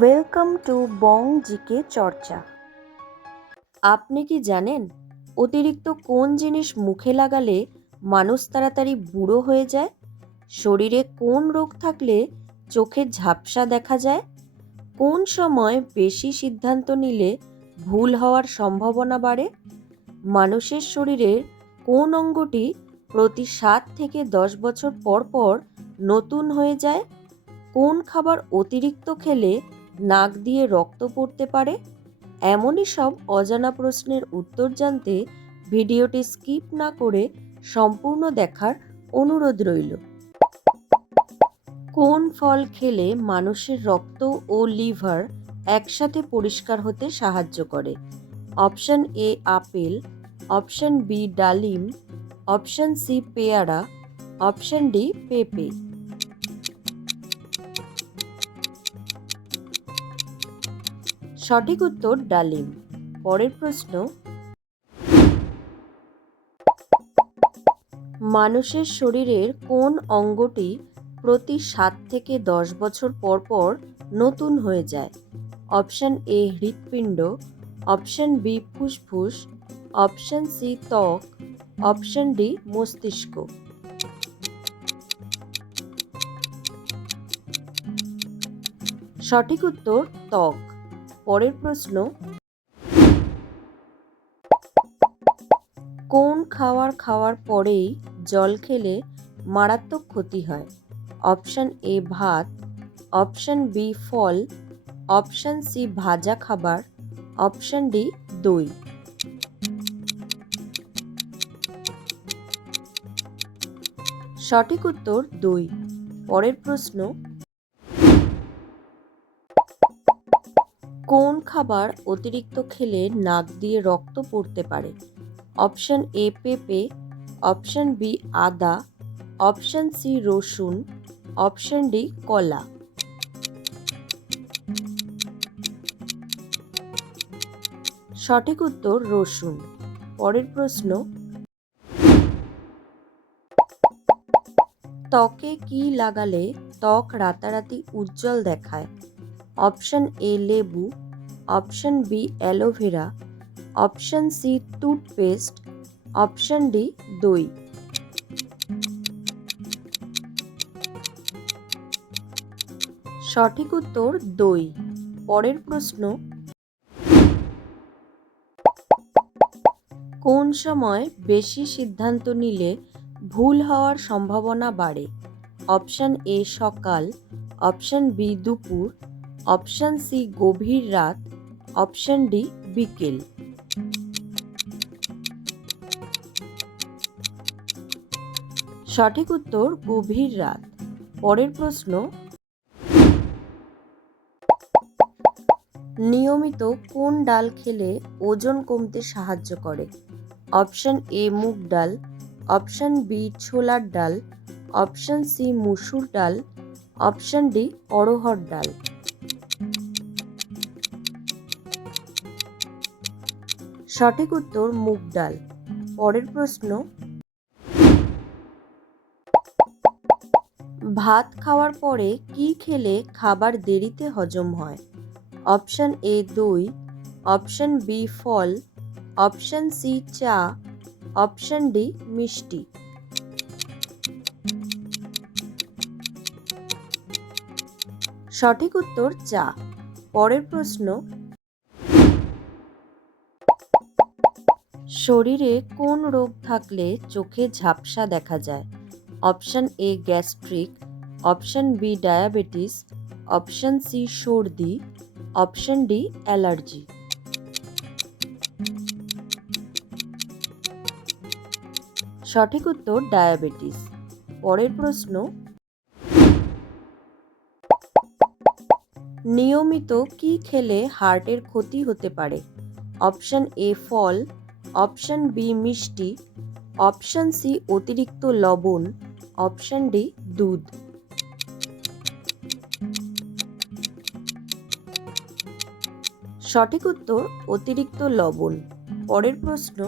Welcome to Bong GK চর্চা। আপনি কি জানেন অতিরিক্ত কোন জিনিস মুখে লাগালে মানুষ তাড়াতাড়ি বুড়ো হয়ে যায়? শরীরে কোন রোগ থাকলে চোখে ঝাপসা দেখা যায়? কোন সময় বেশি সিদ্ধান্ত নিলে ভুল হওয়ার সম্ভাবনা বাড়ে? মানুষের শরীরের কোন অঙ্গটি প্রতি 7 থেকে 10 বছর পর পর নতুন হয়ে যায়? কোন খাবার অতিরিক্ত খেলে নাক দিয়ে রক্ত পড়তে পারে? এমনই সব অজানা প্রশ্নের উত্তর জানতে ভিডিওটি স্কিপ না করে সম্পূর্ণ দেখার অনুরোধ রইল। কোন ফল খেলে মানুষের রক্ত ও লিভার একসাথে পরিষ্কার হতে সাহায্য করে? Option A apple, option B ডালিম, অপশন সি পেয়ারা, অপশন ডি পেঁপে। সঠিক উত্তর ডালিম। পরের প্রশ্ন, মানুষের শরীরের কোন অঙ্গটি প্রতি 7 থেকে 10 বছর পর পর নতুন হয়ে যায়? অপশন এ হৃৎপিণ্ড, অপশন বি ফুসফুস, অপশন সি ত্বক, অপশন ডি মস্তিষ্ক। সঠিক উত্তর ত্বক। পরের প্রশ্ন, কোন খাওয়ার পরেই জল খেলে মারাত্মক ক্ষতি হয়? অপশন এ ভাত, অপশন বি ফল, অপশন সি ভাজা খাবার, অপশন ডি দই। সঠিক উত্তর দই। পরের প্রশ্ন, কোন খাবার অতিরিক্ত খেলে নাক দিয়ে রক্ত পড়তে পারে? অপশন এ পেঁপে, অপশন বি আদা, অপশন সি রসুন, অপশন ডি কলা। সঠিক উত্তর রসুন। পরের প্রশ্ন, ত্বকে কি লাগালে ত্বক রাতারাতি উজ্জ্বল দেখায়? অপশন এ লেবু, option B aloe vera, option C toothpaste, option D দই। সঠিক উত্তর দই। পরের প্রশ্ন, কোন সময় বেশি সিদ্ধান্ত নিলে ভুল হওয়ার সম্ভাবনা বাড়ে? অপশন এ সকাল, অপশন বি দুপুর, অপশন সি গভীর রাত, অপশন ডি বিকেল। সঠিক উত্তর গভীর রাত। পরের প্রশ্ন, নিয়মিত কোন ডাল খেলে ওজন কমতে সাহায্য করে? অপশন এ মুগ ডাল, অপশন বি ছোলার ডাল, অপশন সি মুসুর ডাল, অপশন ডি অড়হর ডাল। সঠিক উত্তর মুগ ডাল। পরের প্রশ্ন, ভাত খাওয়ার পরে কি খেলে খাবার দেরিতে হজম হয়? অপশন এ দই, অপশন বি ফল, অপশন সি চা, অপশন ডি মিষ্টি। সঠিক উত্তর চা। পরের প্রশ্ন, শরীরে কোন রোগ থাকলে চোখে ঝাপসা দেখা যায়? Option A gastric, option B diabetes, option C সর্দি, অপশন ডি অ্যালার্জি। সঠিক উত্তর ডায়াবেটিস। পরের প্রশ্ন, নিয়মিত কি খেলে হার্টের ক্ষতি হতে পারে? অপশন এ ফল, অপশন বি মিষ্টি, অপশন সি অতিরিক্ত লবণ, অপশন ডি দুধ। সঠিক উত্তর অতিরিক্ত লবণ। পরের প্রশ্ন,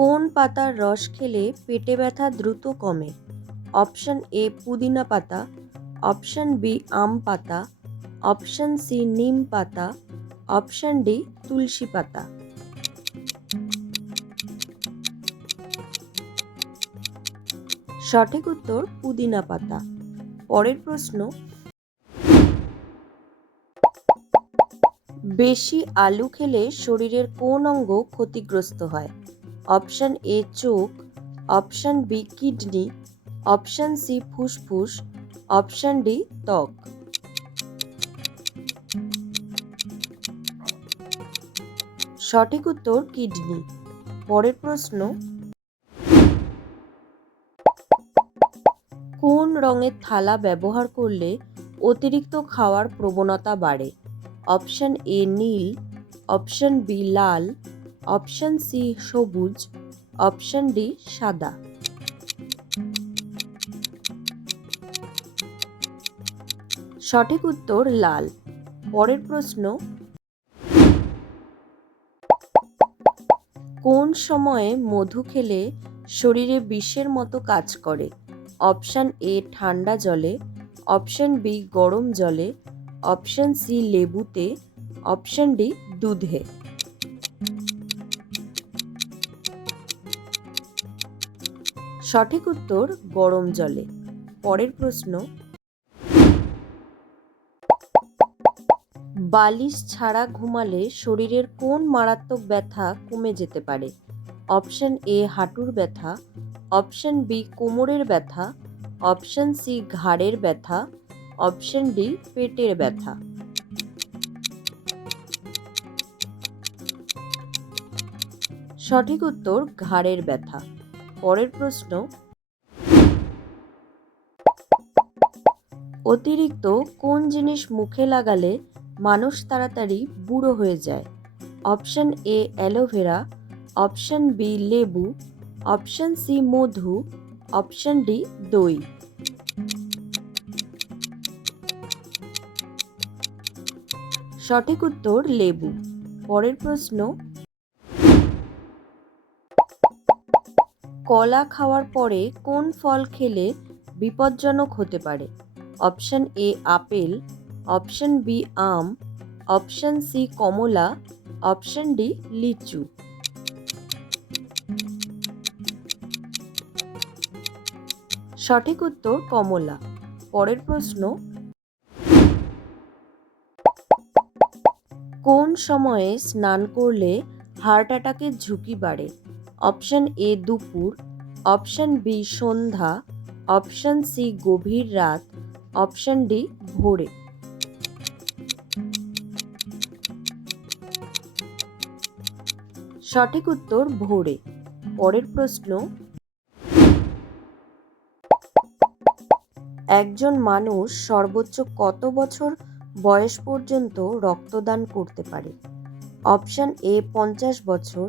কোন পাতার রস খেলে পেটে ব্যথা দ্রুত কমে? অপশন এ পুদিনা পাতা, অপশন বি আম পাতা, অপশন সি নিম পাতা, অপশন ডি তুলসী পাতা। সঠিক উত্তর পুদিনা পাতা। পরের প্রশ্ন, বেশি আলু খেলে শরীরের কোন অঙ্গ ক্ষতিগ্রস্ত হয়? অপশন এ চোখ, option B kidney, option C ফুসফুস, অপশন ডি ত্বক। সঠিক উত্তর কিডনি। পরের প্রশ্ন, কোন রঙের থালা ব্যবহার করলে অতিরিক্ত খাওয়ার প্রবণতা বাড়ে? অপশন এ নীল, অপশন বি লাল, অপশন সি সবুজ, অপশন ডি সাদা। সঠিক উত্তর লাল। পরের প্রশ্ন, কোন সময়ে মধু খেলে শরীরে বিষের মতো কাজ করে? অপশন এ ঠান্ডা জলে, অপশন বি গরম জলে, অপশন সি লেবুতে, অপশন ডি দুধে। সঠিক উত্তর গরম জলে। পরের প্রশ্ন, বালিশ ছাড়া ঘুমালে শরীরের কোন মারাত্মক ব্যথা কমে যেতে পারে? অপশন এ হাঁটুর ব্যথা, অপশন বি কোমরের ব্যথা, অপশন সি ঘাড়ের ব্যথা, অপশন ডি পেটের ব্যথা। সঠিক উত্তর ঘাড়ের ব্যথা। পরের প্রশ্ন, অতিরিক্ত কোন জিনিস মুখে লাগালে মানুষ তাড়াতাড়ি বুড়ো হয়ে যায়? Option A aloe vera, option B লেবু, অপশন সি মধু, অপশন ডি দই। সঠিক উত্তর লেবু। পরের প্রশ্ন, কলা খাওয়ার পরে কোন ফল খেলে বিপজ্জনক হতে পারে? Option A apple, option B আম, অপশন সি কমলা, অপশন ডি লিচু। সঠিক উত্তর কমলা। পরের প্রশ্ন, কোন সময়ে স্নান করলে হার্ট অ্যাটাকের ঝুঁকি বাড়ে? অপশন এ দুপুর, অপশন বি সন্ধ্যা, অপশন সি গভীর রাত, অপশন ডি ভোরে। সঠিক উত্তর ভোরে। পরের প্রশ্ন, একজন মানুষ সর্বোচ্চ কত বছর বয়স পর্যন্ত রক্তদান করতে পারে? অপশন এ 50 বছর,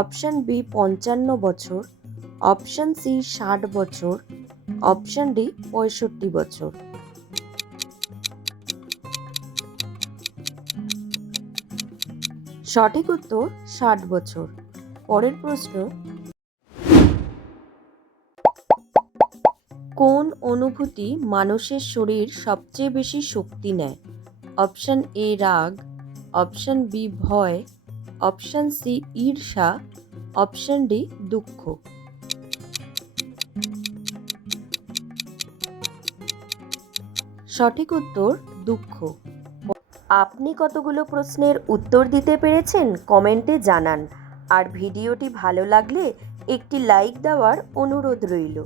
অপশন বি 55 বছর, অপশন সি 60 বছর, অপশন ডি 65 বছর। সঠিক উত্তর 60 বছর। পরের প্রশ্ন, কোন অনুভূতি মানুষের শরীর সবচেয়ে বেশি শক্তি নেয়? অপশন এ রাগ, অপশন বি ভয়, অপশন সি ঈর্ষা, অপশন ডি দুঃখ। সঠিক উত্তর দুঃখ। আপনি কতগুলো প্রশ্নের উত্তর দিতে পেরেছেন কমেন্টে জানান। আর ভিডিওটি ভালো লাগলে একটি লাইক দেওয়ার অনুরোধ রইল।